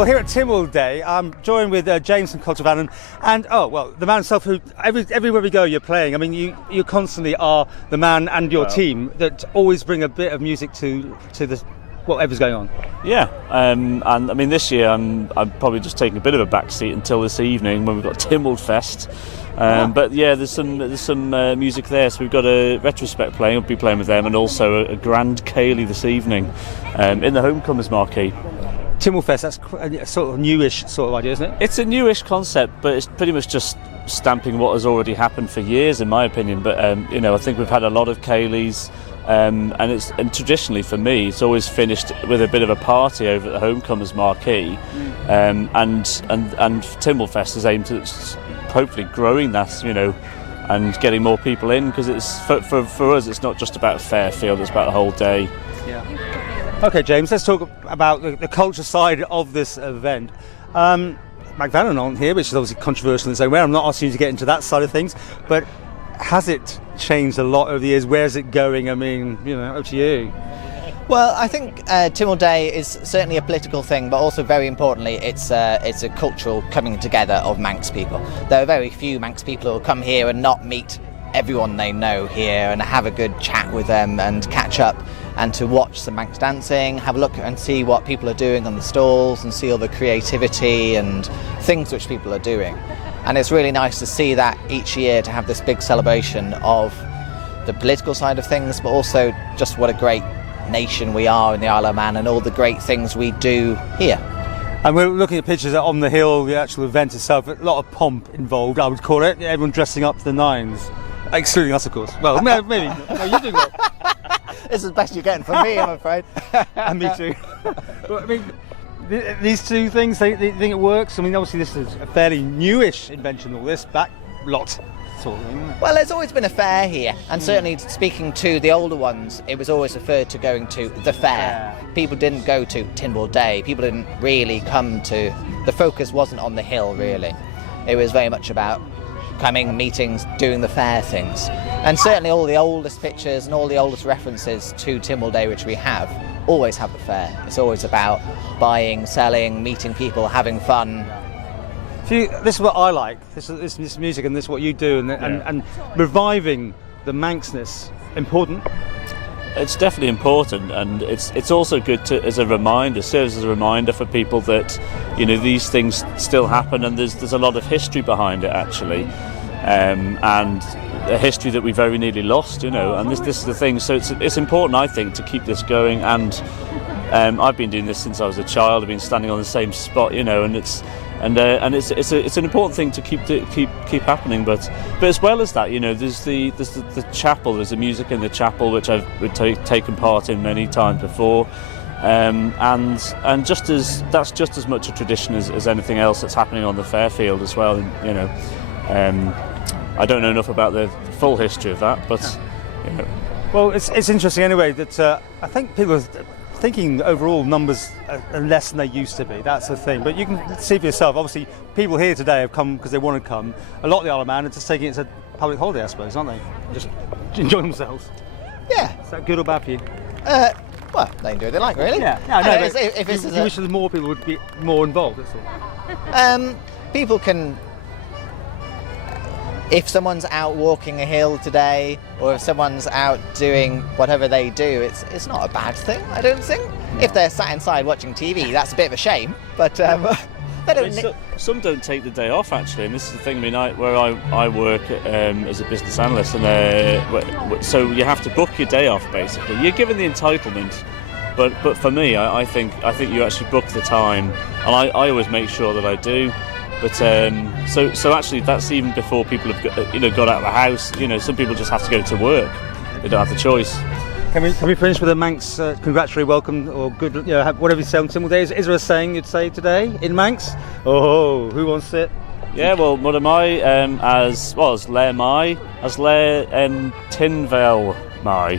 Well, here at Tynwald Day, I'm joined with James from Vannin, and the man himself who everywhere we go you're playing. I mean, you constantly are the man and your team that always bring a bit of music to the whatever's going on. Yeah, and I mean this year I'm probably just taking a bit of a back seat until this evening when we've got Tynwald Fest. But yeah, there's some music there. So we've got a retrospect playing. We'll be playing with them, and also a grand ceilidh this evening in the Homecomers marquee. Tynwald Fest, that's a sort of newish sort of idea, isn't it? It's a newish concept, but it's pretty much just stamping what has already happened for years, in my opinion. But I think we've had a lot of ceilidhs, and traditionally for me, it's always finished with a bit of a party over at the Homecomers marquee, and Tynwald Fest is aimed at hopefully growing that, and getting more people in, because it's for us, it's not just about Fairfield, it's about the whole day. Yeah. Okay, James, let's talk about the culture side of this event. Vannin on here, which is obviously controversial in its own way. I'm not asking you to get into that side of things, but has it changed a lot over the years? Where's it going? I mean, up to you. Well, I think Tynwald Day is certainly a political thing, but also very importantly, it's a cultural coming together of Manx people. There are very few Manx people who will come here and not meet everyone they know here and have a good chat with them and catch up, and to watch some Manx dancing, have a look and see what people are doing on the stalls and see all the creativity and things which people are doing. And it's really nice to see that each year, to have this big celebration of the political side of things, but also just what a great nation we are in the Isle of Man and all the great things we do here. And we're looking at pictures on the hill, the actual event itself, a lot of pomp involved, I would call it. Everyone dressing up to the nines. Excluding us, of course. Well, maybe. No, you do well. This is the best you're getting from me, I'm afraid. And me too. But, I mean, these two things, they think it works? I mean, obviously this is a fairly newish invention, all this, back lot sort of thing. Well, there's always been a fair here, and certainly speaking to the older ones, it was always referred to going to the fair. People didn't go to Tynwald Day. People didn't really come to... The focus wasn't on the hill, really. It was very much about coming, meetings, doing the fair things. And certainly all the oldest pictures and all the oldest references to Tynwald Day which we have always have the fair. It's always about buying, selling, meeting people, having fun. See, this is what I like, this music, and this is what you do, and reviving the Manxness. Important? It's definitely important, and it's also good as a reminder, serves as a reminder for people that these things still happen, and there's a lot of history behind it actually, and a history that we very nearly lost, and this is the thing. So it's important, I think, to keep this going, and I've been doing this since I was a child. I've been standing on the same spot, and it's an important thing to keep happening. But as well as that, there's the chapel. There's the music in the chapel, which I've taken part in many times before, and that's just as much a tradition as anything else that's happening on the Fairfield as well. I don't know enough about the full history of that, but Well, it's interesting anyway that I think people are thinking overall numbers are less than they used to be. That's the thing. But you can see for yourself, obviously people here today have come because they want to come. A lot of the Isle of Man are just taking it as a public holiday, I suppose, aren't they? Just enjoying themselves. Yeah. Is that good or bad for you? Well, they can do what they like, really. Yeah. No, if you wish that more people would be more involved, that's all. People can... If someone's out walking a hill today, or if someone's out doing whatever they do, it's not a bad thing, I don't think. If they're sat inside watching TV, that's a bit of a shame, but they don't... Some don't take the day off, actually, and this is the thing. I mean, where I work as a business analyst, and so you have to book your day off, basically. You're given the entitlement, but for me, I think you actually book the time, and I always make sure that I do. But so actually, that's even before people have got out of the house. Some people just have to go to work. They don't have the choice. Can we finish with a Manx congratulatory welcome or good, whatever you say on Tynwald Day? Is there a saying you'd say today in Manx? Oh, who wants it? Yeah, well, Mother Mai as Le Mai as Le Tynwald Mai.